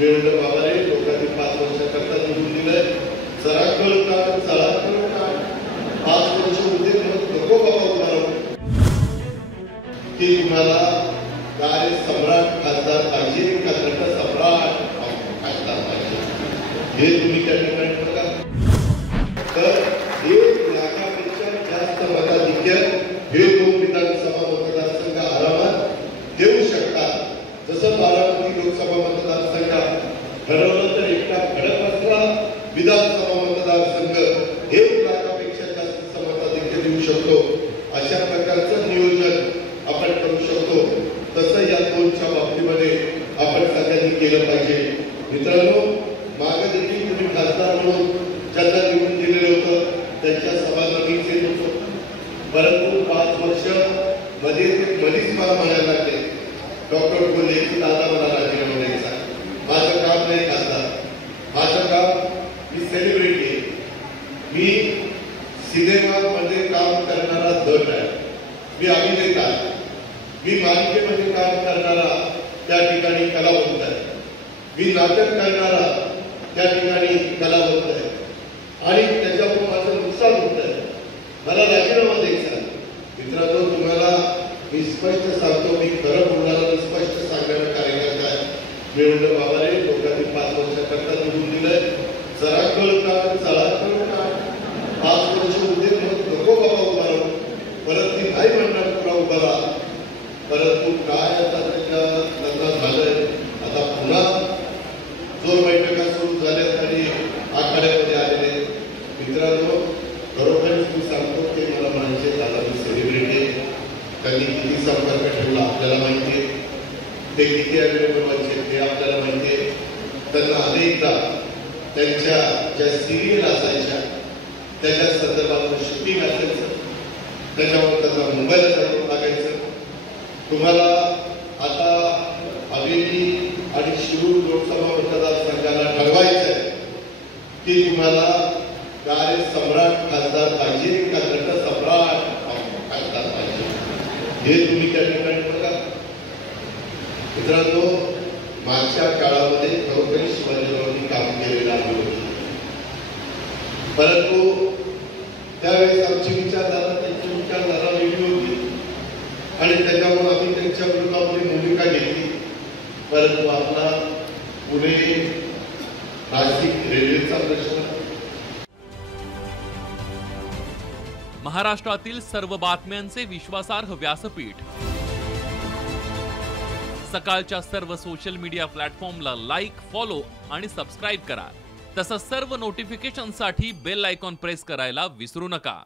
म्हणलं बाबा रे लोकांनी 5 वर्षाकरता निवडून दिलंय, जरा कळतात चला कळतात 5 वर्ष उद्या नको बाबा उभारू की तुम्हाला काय सम्राट खासदार पाहिजे का नट सम्राट खासदार पाहिजे हे तुम्ही त्या ठिकाणी बघा. तर 1 लाखापेक्षा जास्त मताधिक्य हे 2 विधानसभा मतदारसंघ आरामात देऊ शकतात. जसं बारामती लोकसभा मतदारसंघात ठरवलं तर एकटा खडकवासला विधानसभा मतदारसंघ 1 लाखापेक्षा जास्त मताधिक्य देऊ शकतो. अशा प्रकारचं नियोजन आपण करू शकतो. तसं या 2च्या बाबतीमध्ये आपण सगळ्यांनी केलं पाहिजे. मित्रांनो, मागे देखील तुम्ही खासदार म्हणून ज्यांना निवडून दिलेलं होतं त्यांच्या सभांना मीच येत होतो, परंतु 5 वर्ष मध्ये ते मधीच मला म्हणायला लागले, डॉक्टर बोलले की दादा मला राजीनामा द्यायचा, माझं काम नाही खासदार, माझं काम मी सेलिब्रिटी आहे, मी सिनेमामध्ये काम करणारा दट आहे, मी अभिनेता आहे, मी मालिकेमध्ये काम करणारा त्या ठिकाणी कलावंत आहे, मी नाटक करणारा त्या ठिकाणी कलावंत आहे आणि त्याच्यामुळे माझं नुकसान होत आहे, मला राजीनामा द्यायचा. मित्रांनो, तुम्हाला मी स्पष्ट सांगतो, मी खरं बोलणारा स्पष्ट सांगणारा कार्यकर्ता आहे. मी म्हणलं बाबा रे लोकांनी 5 वर्षाकरता निवडून दिलंय, जरा कळतात चला कळतात 5 वर्ष उद्या नको बाबा उभारू, परत ती नाही म्हणणार तुला उभा राहा. परंतु काय आता त्याच्या लग्नात झालंय, आता पुन्हा जोर बैठका सुरू झाल्यात आणि आखाड्यामध्ये आलेले. मित्रांनो, खरोखरच मी सांगतो ते मला म्हणायचे दादा मी सेलिब्रिटी आहे, त्यांनी किती संपर्क ठेवला आपल्याला माहिती आहे, ते किती अवेलेबल व्हायचे ते आपल्याला माहिती आहे. त्यांना अनेकदा त्यांच्या ज्या सिरियल असायच्या त्याच्या संदर्भात शूटिंग असायचं, त्याच्यावर त्यांना मुंबईला जाऊन लागायचं. तुम्हाला आता हवेली आणि शिरूर लोकसभा मतदारसंघाला ठरवायचं आहे की तुम्हाला काय सम्राट खासदार पाहिजे का नट सम्राट खासदार पाहिजे हे तुम्ही त्या ठिकाणी बघा. मित्रांनो, मागच्या काळामध्ये खरोखर शिवाजीरावांनी काम केलेलं आहे, परंतु त्यावेळेस आमची विचारधारा त्यांची विचारधारा वेगळी होती आणि त्याच्यामुळे आम्ही त्यांच्या विरोधामध्ये भूमिका घेतली. परंतु आपला पुणे नाशिक रेल्वेचा प्रश्न, महाराष्ट्रातील सर्व बातम्यांचे विश्वासार्ह व्यासपीठ, सकाळच्या सर्व सोशल मीडिया प्लॅटफॉर्मला लाईक, फॉलो आणि सबस्क्राईब करा. तसंच सर्व नोटिफिकेशनसाठी बेल आयकॉन प्रेस करायला विसरू नका.